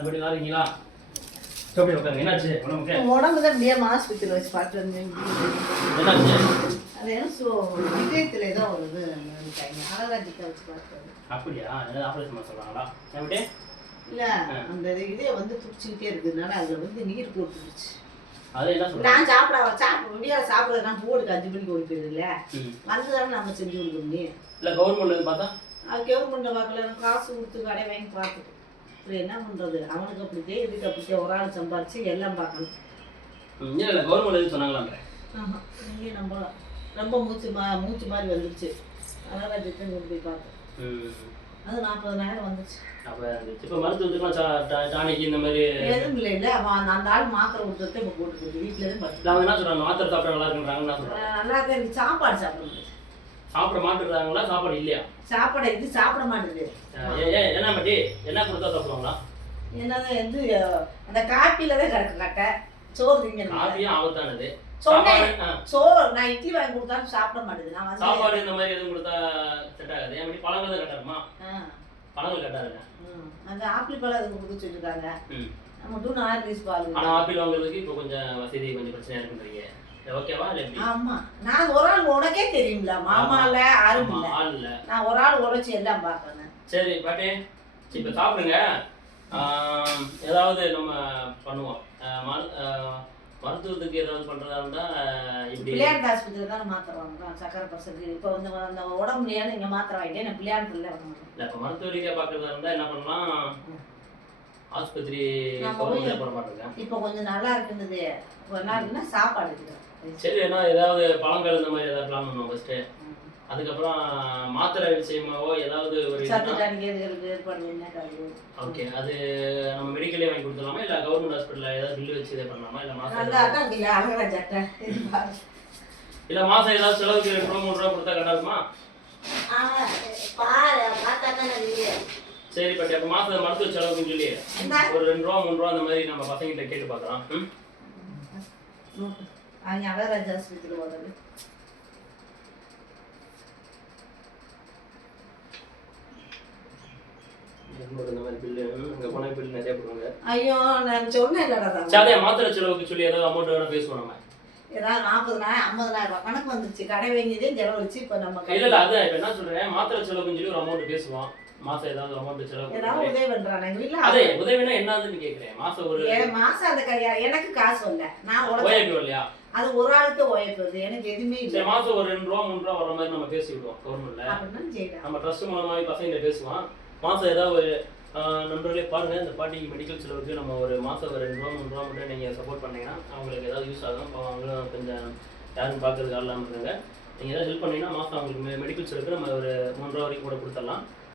அப்படி வரீங்களா? எப்படி உட்காருங்க. என்னாச்சு உடம்புக்கு? உடம்பு தான் அப்படியே ஆஸ்பத்திரியில் வச்சு பார்த்து வந்தேன். என்னாச்சு? அது என்ன இதயத்தில் ஏதோ ஒரு இது அழகாஜிக்க வச்சு பார்த்தது. அப்படியா? ஏதாவது ஆப்ரேஷன் பண்ண சொல்கிறாங்களா? எப்படி? இல்லை, அந்த இதே வந்து துடிச்சிக்கிட்டே இருக்குதுனால அதில் வந்து நீர் போட்டுருச்சு. அது என்ன சொல்றாங்க? நான் சாப்பிட்றது நான் போடுக்கு 5 மணிக்கு ஓடி போயிருதுல்ல, வந்து தானே நம்ம செஞ்சு கொடுக்கணும். இல்லை கவர்மெண்ட் பார்த்தா அது கவர்மெண்ட்டை பார்க்கல, காசு கொடுத்து கடை வாங்கி பார்த்துட்டு அப்புறம் என்ன பண்ணுறது? அவனுக்கு அப்படித்தே இதுக்கு அப்படித்தே ஒரு ஆள் சம்பாரிச்சு எல்லாம் பார்க்கணும். இல்லை கவர்மெண்ட் சொன்னாங்களாங்க. ஆமாம், இங்கே நம்பலாம். ரொம்ப மூச்சு மாதிரி வந்துருச்சு. அதனால் ஜித்தன் கொண்டு போய் பார்த்தேன். அது 40,000 வந்துச்சு. அப்போ இப்போ மருத்துவத்துக்குலாம் டானிக்கு இந்த மாதிரி எதுவும் இல்லை. இல்லை, அவன் அந்த ஆள் மாத்திரை கொடுத்துட்டு இப்போ போட்டுருக்கு. வீட்டில் இருந்து அவங்க என்ன சொல்கிறாங்க? மாத்திரை சாப்பிட்டா நல்லா இருக்குன்றாங்க. நல்லா இருக்கு. எனக்கு சாப்பாடு சாப்பிட சாப்பிட மாட்டுறாங்களா? சாப்பாடு இல்லையா? சாப்பாடு இது சாப்பிட மாட்டேங்குது. என்ன மாட்டி என்ன கொடுத்தா சாப்பிடுவாங்களா? என்னதான் வந்து அந்த காப்பியில தான் கிடக்கு கட்ட சோறு திங்க. காப்பியும் ஆபத்தானது. சொன்னேன் சோறு நான் இட்லி வாங்கி கொடுத்தாலும் சாப்பிட மாட்டேது. நான் வந்து சாப்பாடு இந்த மாதிரி எதுவும் கொடுத்தா செட் ஆகாது. ஏன் அப்படி பழங்கள் தான் கட்டாருமா? பழங்கள் கட்டாருங்க. அந்த ஆப்பிள் பழம் அதுக்கு கொடுத்து வச்சுருக்காங்க. நம்ம 2 பீஸ் பால். ஆனால் ஆப்பிள் வாங்குறதுக்கு இப்போ கொஞ்சம் வசதி கொஞ்சம் பிரச்சனையாக இருக்குன்றீங்க. ஓகேவா? ஆமா, நான் ஒரு ஆள் உனக்கே தெரியும்ல, மாமால ஆள் இல்ல. நான் ஒரு ஆள் உழைச்சி எல்லாம் பார்க்கறேன். சரி பாட்டி, இப்போ சாப்பிடுங்க. ஏதாவது நம்ம பண்ணுவோம். மருத்துவத்துக்கு ஏதாவது பண்றதா இருந்தா இப்படி பிள்ளையார் ஆஸ்பத்திரியில் தான் மாத்திரை வாங்குறோம். சக்கரை பசங்க இப்போ வந்து அந்த உடம்பு முடியாது இங்கே மாத்திரை வாங்கிட்டே நான் பிள்ளையார்ல வாங்குறேன். இல்லை, இப்போ மருத்துவ ரீதியாக பார்க்கறதா இருந்தா என்ன பண்ணலாம்? ஆஸ்பத்திரி போட மாட்டேங்க. இப்போ கொஞ்சம் நல்லா இருக்குது. ஒரு நாள் இருக்குன்னா சாப்பாடு இருக்குது. சரி, ஏன்னா ஏதாவது பழங்கள் இந்த மாதிரி ஏதாவது பிளான் பண்ணுவோம் ஃபர்ஸ்ட்டு. அதுக்கப்புறம் மாத்திரை விஷயமாவோ ஏதாவது ஒரு ஓகே, அது நம்ம மெடிக்கலே வாங்கி கொடுத்துடலாமா? இல்லை கவர்மெண்ட் ஹாஸ்பிட்டலில் ஏதாவது பில்லு வச்சு இதை பண்ணலாமா? இல்லை மாதம் இல்லை மாதம் ஏதாவது செலவுக்கு 2 ரூபா 3 ரூபா கொடுத்தா கரெக்டாக இருக்குமா? சரி பாட்டி, அப்போ மாதம் மருத்துவ செலவுக்குன்னு சொல்லி ஒரு 2 ரூபா 3 ரூபா அந்த மாதிரி நம்ம பசங்கிட்ட கேட்டு பார்க்கலாம். அழகராஜ் ஆஸ்பத்திரியில் போகிறது. ஐயோ, நான் சொன்னேன் மாத்திரை செலவுக்கு சொல்லி ஏதாவது அமௌண்ட் வேணா பேசுவோம். நம்ம ஏதாவது 40,000 50,000 கணக்கு வந்துருச்சு. கடை வாங்கியதே செலவழிச்சு இப்போ நம்ம இல்ல அதான் இப்ப என்ன சொல்றேன், மாத்திரை செலவுக்குன்னு சொல்லி ஒரு அமௌண்ட் பேசுவோம். மாசம் ஏதாவது அமௌண்ட் செலவு ஏதாவது உதவி பண்றாங்க எங்க வீட்டுல. அதே உதவினா என்னதுன்னு கேக்குறேன். மாசம் ஒரு மாசம் அந்த எனக்கு காசு இல்ல, நான் ஓய்வு இல்லையா? அது ஒரு ஆளுக்கு ஓய்வு, எனக்கு எதுவுமே இல்லை. மாசம் ஒரு 2 ரூபா 3 ரூபா வர மாதிரி நம்ம பேசி விடுவோம் கவர்மெண்ட்ல. நம்ம ட்ரஸ்ட் மூலமாவே பசங்க பேசுவோம். மாசம் ஏதாவது ஒரு நண்பர்களே பாருங்க, இந்த பாட்டிக்கு மெடிக்கல் செலவுக்கு நம்ம ஒரு மாசம் ஒரு 2 ரூபா 3 ரூபா மட்டும் நீங்க சப்போர்ட் பண்ணீங்கன்னா அவங்களுக்கு ஏதாவது யூஸ் ஆகும். அவங்களும் கொஞ்சம் யாரும் பார்க்கறதுக்கு ஆள் இல்லாமல் இருக்காங்க. நீங்க ஏதாவது ஹெல்ப் பண்ணீங்கன்னா மாசம் அவங்களுக்கு மெடிக்கல் செலவுக்கு நம்ம ஒரு 3 ரூபா வரைக்கும் கூட கொடுத்துடலாம்.